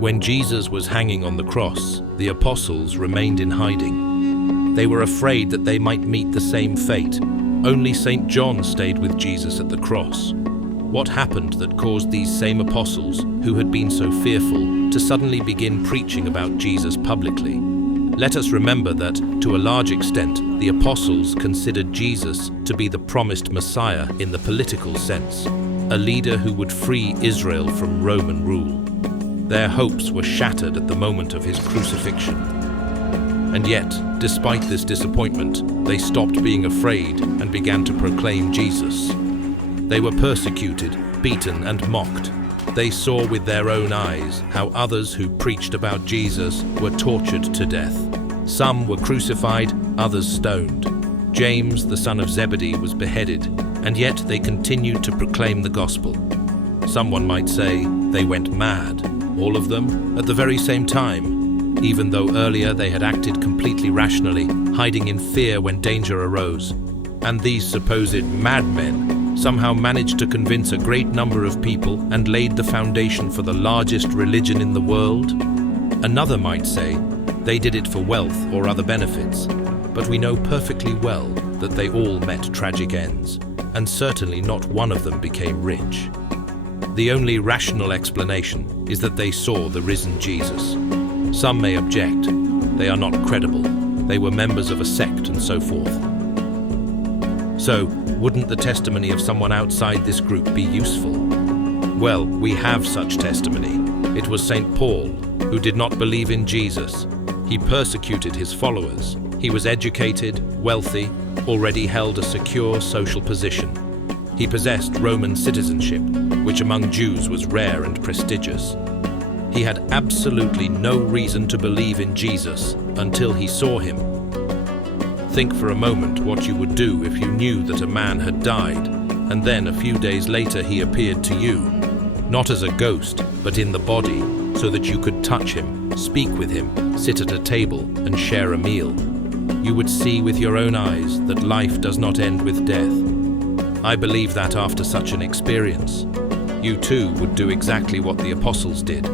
When Jesus was hanging on the cross, the apostles remained in hiding. They were afraid that they might meet the same fate. Only St. John stayed with Jesus at the cross. What happened that caused these same apostles, who had been so fearful, to suddenly begin preaching about Jesus publicly? Let us remember that, to a large extent, the apostles considered Jesus to be the promised Messiah in the political sense, a leader who would free Israel from Roman rule. Their hopes were shattered at the moment of his crucifixion. And yet, despite this disappointment, they stopped being afraid and began to proclaim Jesus. They were persecuted, beaten, and mocked. They saw with their own eyes how others who preached about Jesus were tortured to death. Some were crucified, others stoned. James, the son of Zebedee, was beheaded, and yet they continued to proclaim the gospel. Someone might say they went mad, all of them at the very same time, even though earlier they had acted completely rationally, hiding in fear when danger arose. And these supposed madmen somehow managed to convince a great number of people and laid the foundation for the largest religion in the world. Another might say they did it for wealth or other benefits, but we know perfectly well that they all met tragic ends, and certainly not one of them became rich. The only rational explanation is that they saw the risen Jesus. Some may object, they are not credible, they were members of a sect and so forth. So, wouldn't the testimony of someone outside this group be useful? Well, we have such testimony. It was St. Paul, who did not believe in Jesus. He persecuted his followers. He was educated, wealthy, already held a secure social position. He possessed Roman citizenship, which among Jews was rare and prestigious. He had absolutely no reason to believe in Jesus until he saw him. Think for a moment what you would do if you knew that a man had died, and then a few days later he appeared to you, not as a ghost, but in the body, so that you could touch him, speak with him, sit at a table, and share a meal. You would see with your own eyes that life does not end with death. I believe that after such an experience, you too would do exactly what the apostles did.